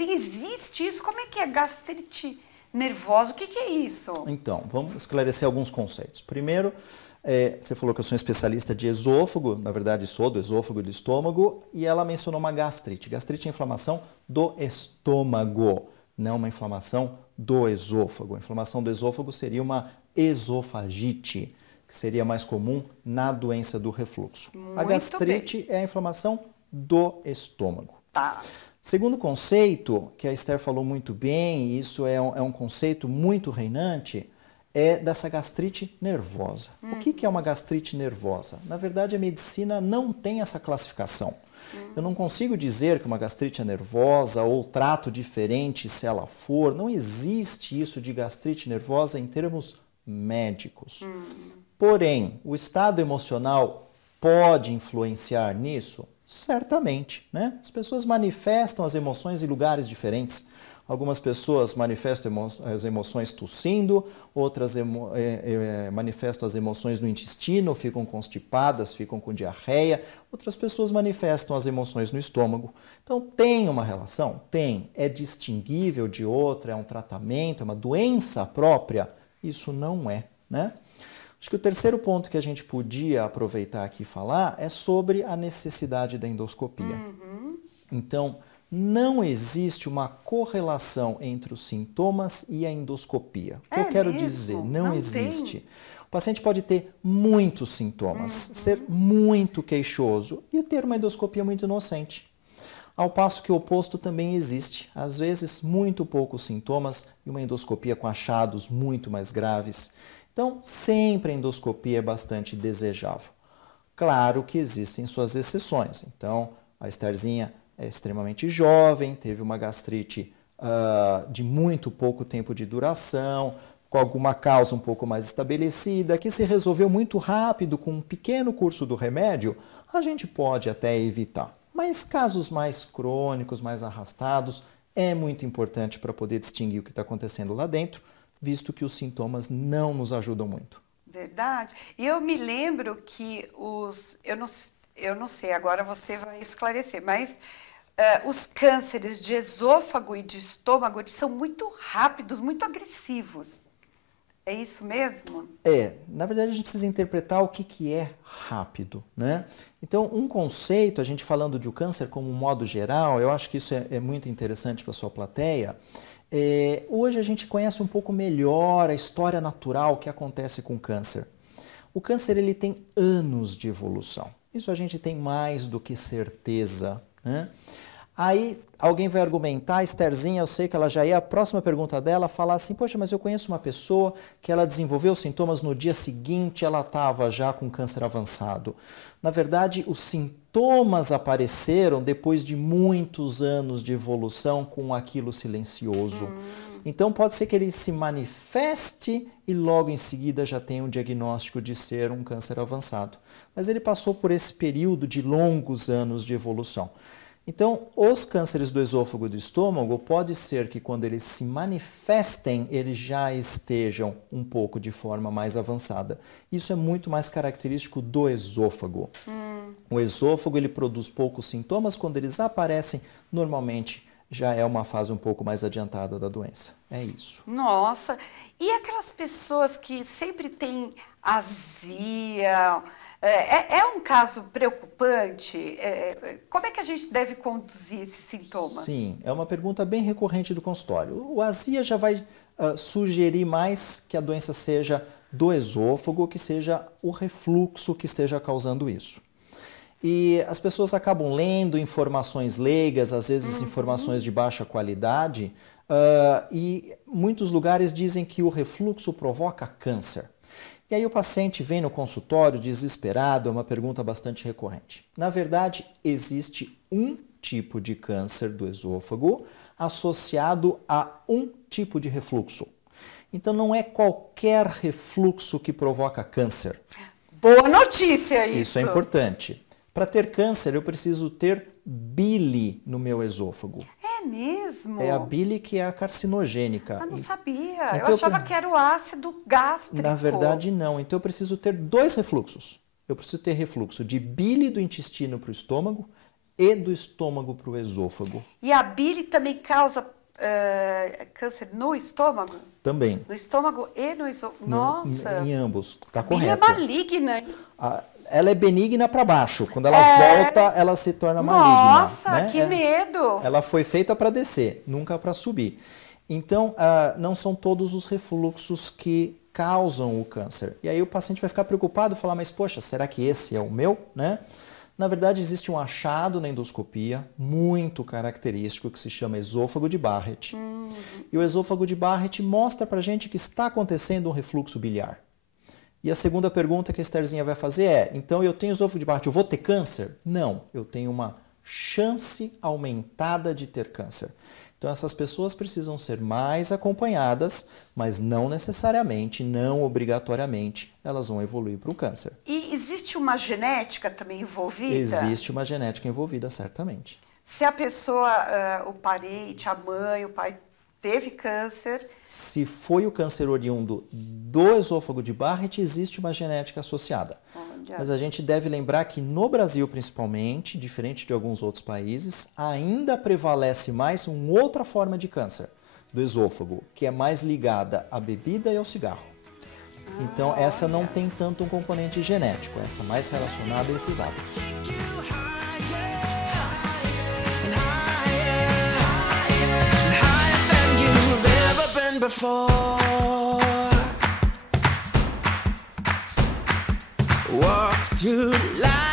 Estherzinha, existe isso? Como é que é gastrite nervosa? O que é isso? Então, vamos esclarecer alguns conceitos. Primeiro, você falou que eu sou um especialista de esôfago, na verdade sou do esôfago e do estômago, e ela mencionou uma gastrite. Gastrite é inflamação do estômago, não uma inflamação do esôfago. A inflamação do esôfago seria uma esofagite, que seria mais comum na doença do refluxo. A gastrite é a inflamação do estômago. Tá. Segundo conceito, que a Esther falou muito bem, e isso é um conceito muito reinante, é dessa gastrite nervosa. O que é uma gastrite nervosa? Na verdade, a medicina não tem essa classificação. Eu não consigo dizer que uma gastrite é nervosa ou trato diferente se ela for. Não existe isso de gastrite nervosa em termos médicos. Porém, o estado emocional pode influenciar nisso? Certamente, né? As pessoas manifestam as emoções em lugares diferentes. Algumas pessoas manifestam as emoções tossindo, outras manifestam as emoções no intestino, ficam constipadas, ficam com diarreia. Outras pessoas manifestam as emoções no estômago. Então, tem uma relação? Tem. É distinguível de outra, é um tratamento, é uma doença própria? Isso não é, né? Acho que o terceiro ponto que a gente podia aproveitar aqui e falar é sobre a necessidade da endoscopia. Então, não existe uma correlação entre os sintomas e a endoscopia. O que eu quero dizer? Não existe. O paciente pode ter muitos sintomas, ser muito queixoso e ter uma endoscopia muito inocente. Ao passo que o oposto também existe. Às vezes, muito poucos sintomas e uma endoscopia com achados muito mais graves. Então, sempre a endoscopia é bastante desejável. Claro que existem suas exceções. Então, a Estherzinha é extremamente jovem, teve uma gastrite de muito pouco tempo de duração, com alguma causa um pouco mais estabelecida, que se resolveu muito rápido com um pequeno curso do remédio, a gente pode até evitar. Mas casos mais crônicos, mais arrastados, é muito importante para poder distinguir o que está acontecendo lá dentro, visto que os sintomas não nos ajudam muito. Verdade. E eu me lembro que eu não sei, agora você vai esclarecer, mas os cânceres de esôfago e de estômago, eles são muito rápidos, muito agressivos. É isso mesmo? Na verdade a gente precisa interpretar o que é rápido, né? Então, um conceito, a gente falando de um câncer como um modo geral, eu acho que isso é muito interessante para a sua plateia. Hoje a gente conhece um pouco melhor a história natural que acontece com o câncer. O câncer ele tem anos de evolução. Isso a gente tem mais do que certeza, né? Aí alguém vai argumentar, Estherzinha, eu sei que ela já ia, a próxima pergunta dela, falar assim, poxa, mas eu conheço uma pessoa que ela desenvolveu sintomas no dia seguinte, ela estava já com câncer avançado. Na verdade, os sintomas apareceram depois de muitos anos de evolução com aquilo silencioso. Então pode ser que ele se manifeste e logo em seguida já tenha um diagnóstico de ser um câncer avançado. Mas ele passou por esse período de longos anos de evolução. Então, os cânceres do esôfago e do estômago, pode ser que quando eles se manifestem, eles já estejam um pouco de forma mais avançada. Isso é muito mais característico do esôfago. O esôfago, ele produz poucos sintomas, quando eles aparecem, normalmente já é uma fase um pouco mais adiantada da doença. É isso. Nossa, e aquelas pessoas que sempre têm azia, é um caso preocupante? Como é que a gente deve conduzir esses sintomas? Sim, é uma pergunta bem recorrente do consultório. O azia já vai sugerir mais que a doença seja do esôfago, que seja o refluxo que esteja causando isso. E as pessoas acabam lendo informações leigas, às vezes informações de baixa qualidade, e muitos lugares dizem que o refluxo provoca câncer. E aí o paciente vem no consultório desesperado, é uma pergunta bastante recorrente. Na verdade, existe um tipo de câncer do esôfago associado a um tipo de refluxo. Então não é qualquer refluxo que provoca câncer. Boa notícia isso! Isso é importante. Para ter câncer, eu preciso ter bile no meu esôfago. É mesmo? É a bile que é a carcinogênica. Eu não sabia. Então, eu achava que era o ácido gástrico. Na verdade, não. Então, eu preciso ter dois refluxos. Eu preciso ter refluxo de bile do intestino para o estômago e do estômago para o esôfago. E a bile também causa câncer no estômago? Também. No estômago e no esôfago? Nossa! Em ambos, está A bile correto. é maligna. Ela é benigna para baixo. Quando ela volta, ela se torna maligna. Nossa, né? que medo! Ela foi feita para descer, nunca para subir. Então, não são todos os refluxos que causam o câncer. E aí o paciente vai ficar preocupado e falar, mas poxa, será que esse é o meu? Né? Na verdade, existe um achado na endoscopia muito característico que se chama esôfago de Barrett. E o esôfago de Barrett mostra para a gente que está acontecendo um refluxo biliar. E a segunda pergunta que a Estherzinha vai fazer é, então eu tenho esôfago de Barrett, eu vou ter câncer? Não, eu tenho uma chance aumentada de ter câncer. Então essas pessoas precisam ser mais acompanhadas, mas não necessariamente, não obrigatoriamente, elas vão evoluir para o câncer. E existe uma genética também envolvida? Existe uma genética envolvida, certamente. Se a pessoa, o parente, a mãe, o pai teve câncer... Se foi o câncer oriundo do esôfago de Barrett, existe uma genética associada. Mas a gente deve lembrar que no Brasil, principalmente, diferente de alguns outros países, ainda prevalece mais uma outra forma de câncer do esôfago, que é mais ligada à bebida e ao cigarro. Então, essa não tem tanto um componente genético, essa é mais relacionada a esses hábitos. Walk through life.